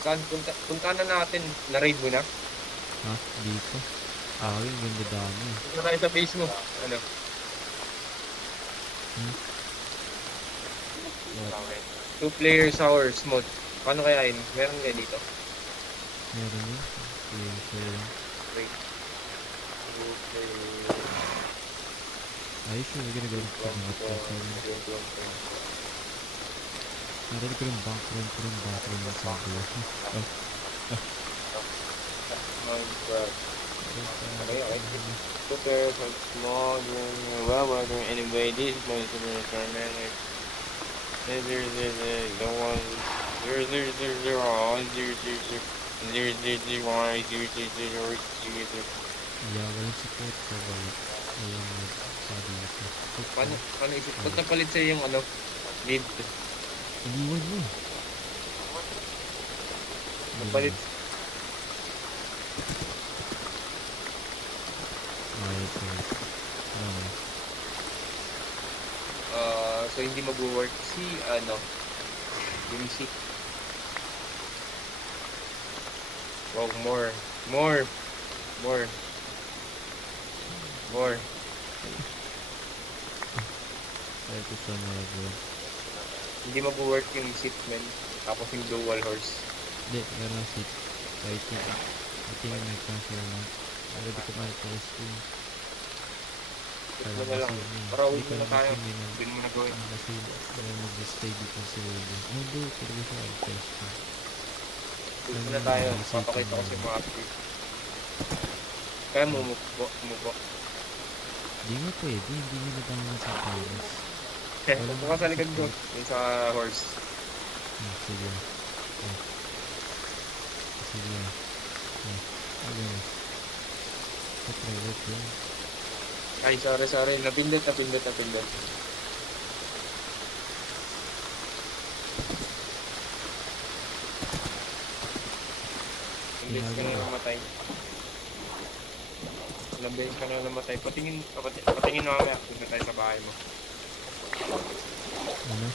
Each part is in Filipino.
Saan? Punta na natin. Na-raid mo na? Ha? Dito? Yung ganda dami. Punta tayo sa base mo. Ano? Okay. 2 players hours mode. Paano kaya yun? Meron nga dito. Meron yun? Okay, sure lang. Wait. 2 players. Ayos yun, we're gonna go to the narinig ko yung bank room na sabi. Minecraft. Okay. Super small, well, anyway, this is my super manner. There's the one, there's 0 Yeah, walang support ko ba? Walang sabi ito. Paano isip? Ba't napalit sa'yo yung ano? Lead. Iniwan mo. Napalit. Ito. Ano? So hindi mag-work si ano? Yung si. Wow, more. Ito sa mga bro. Hindi mag-work yung seatman. Tapos yung dual horse. Hindi, meron na seat. Kahit yun. Ito yung may transfer na. Already ko pa ito screen. Ito na lang. Para uwi na tayo. Hindi mo na gawin. Kasi mag-stay dito sa Ruby. Hindi, talaga siya test ko. Uwi na tayo. Papakita ko sa mga update. Kaya mumubo. Hindi nga pwede. Hindi nyo nadama sa Paris. Punta ka sa likod ko. Yung sa horse. Sige. Sige. Ano na? Wait lang. Ay, sorry. Napindot. Imbes ka na namatay. Ilang beses ka na namatay. Patingin na mamaya. Punta tayo sa bahay mo. Ano?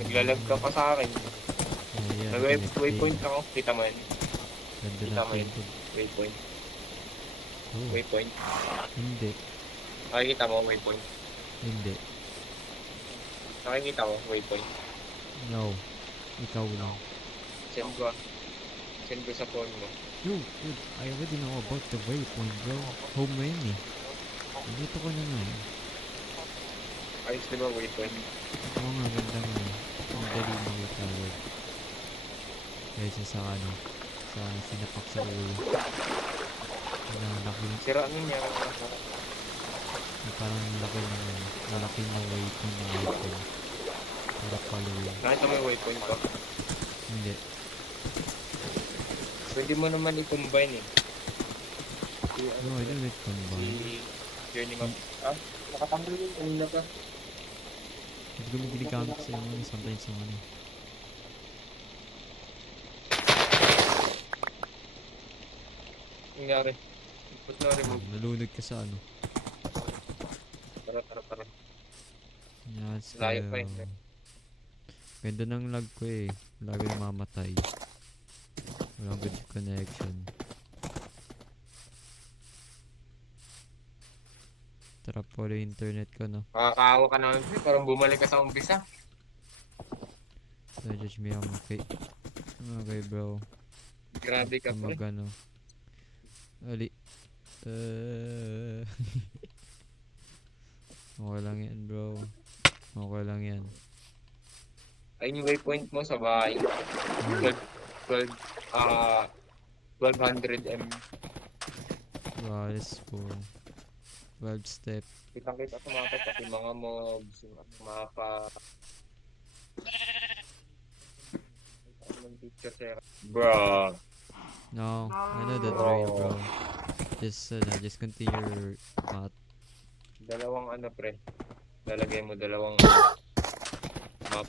Naglalag ka pa sa akin. Waypoint ako. Kita mo yan. Waypoint. Waypoint. Hindi. Nakikita mo waypoint. Hindi. Nakikita mo waypoint. No. Ikaw lang. Send ko sa phone mo. Dude, I already know about the waypoint, bro. Home mo yun eh. Dito ko na nga eh. Ayos diba waypoint? Oo nga, ganda nga eh. Ang dali makita, Lord. Kaysa sa ano, sa sinapak sa ulo. Laki. Sira niya. Parang laki ng ano, malaki na waypoint ng iPhone. Para following. Nakita mo yung waypoint ko? Hindi. Pwede mo naman i-combine eh. No, I don't like combine. Journey map. Nakatanggal yun kanina pa. Hindi ko mo ginagamit sa yung ano, sometimes yung ano. Nangyari. Ba't na-remove? Nalunod ka sa ano. Tara. Yes, Layo pa yun. Ganda ng lag ko eh. Lagi namamatay. Walang good connection. Tara po yung internet ko, no? Makakaawa ka naman siya. Parang bumalik ka sa umpisa. Don't judge me, okay bro. Grabe ka pa. Magano. Ali. Okay lang yan, bro. Okay lang yan. Ayun yung waypoint mo sa bahay. 1200 m. Wow, let's go. 12 step. Kitang-kita tumatak pati mga mobs, yung mapa. Bro. No, I know the drill, bro. Just continue your path. Dalawang ano pre. Lalagay mo dalawang map.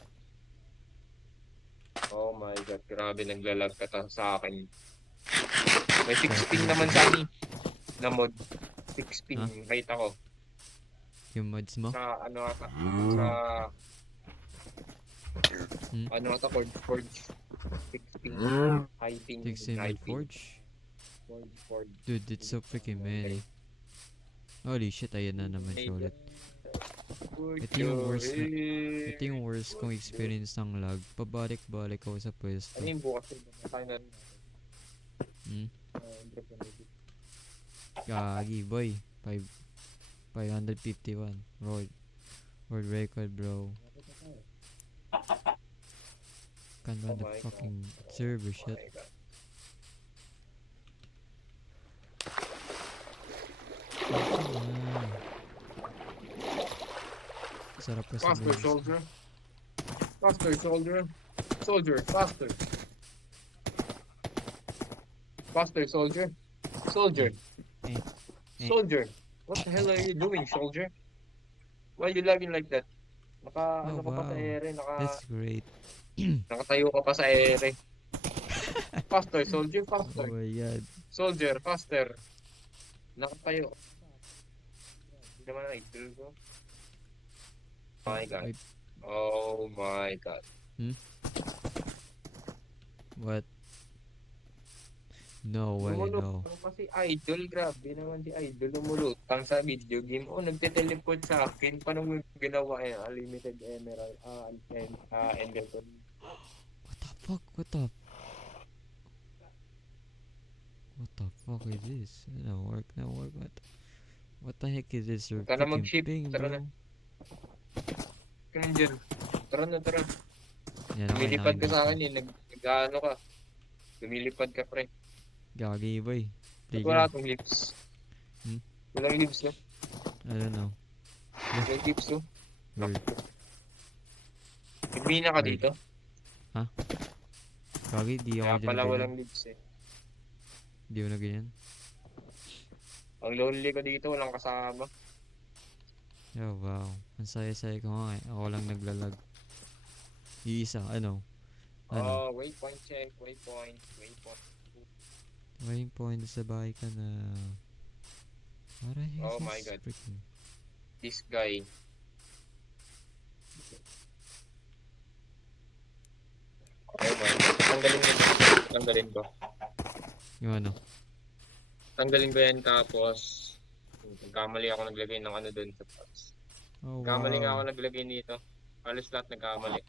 Oh my god, grabe naglalag ka sa akin. May 16 naman sa akin na mod. 16, Ha? nakita ko. Yung mods mo? Sa ano ata, sa Hmm? ano ata, Forge 16, high ping, 16 high mod ping, forge? Forge. Dude, it's so freaking many. Holy shit, ayan na naman siya ulit. Ito yung worst na, ito yung worst kong experience ng lag. Pabalik-balik ako sa pwesto. Ano yung bukas yun? Tayo na rin natin. Hmm? Drop na rin. Gagi, boy. 551. World record, bro. Can run the my fucking server Oh shit. my God. Sarap kasi Faster, bro. soldier. Faster, soldier. Soldier, faster. Faster, soldier. Soldier. Eh, eh. Soldier. What the hell are you doing, soldier? Why are you lagging like that? Oh, Ano ka pa sa wow. ere? That's great. Nakatayo ka pa sa ere. Faster, soldier, Oh faster. my god. Soldier, faster. Nakatayo. Hindi naman na idol ko. Oh my God. Wait, Oh my God. what? No way, no. Lumulutang pa si Idol. Grabe naman si Idol. Lumulutang sa video game. Oh, nagte-teleport sa akin. Paano mo ginawa eh? Unlimited Emerald. Enderpearl. What the fuck? What the fuck is this? No work. What the heck is this? Your Huwag ka na freaking mag-ship. ping, Tara bro. na. Ka na dyan. Tara na, tara. Yan, okay, Lumilipad ka sa nakindot akin na. eh. Nag-ano ka. Lumilipad ka, pre. Gagi, boy. Ba't Play wala game. itong lips? Hmm? Walang lips, no? I don't know. Walang lips, no? Weird. Nagbina ka Weird. dito. Gagi, di ako Kaya dyan pala na ganyan. walang lips eh. Di ako na ganyan. Ang lonely ko dito, walang kasama. Oh, wow. Ang saya-saya ko nga eh. Ako lang naglalag. Iisa, ano? Oh, waypoint check, waypoint. May point sa bahay ka na. What the heck Oh is my this God. freaking... This guy. Oh my God. Tanggalin ko. Yung ano? Tanggalin ko yan tapos nagkamali ako naglagay ng ano dun sa parts. Oh, Nagkamali nga ako wow. naglagay nito. Halos lahat nagkamali.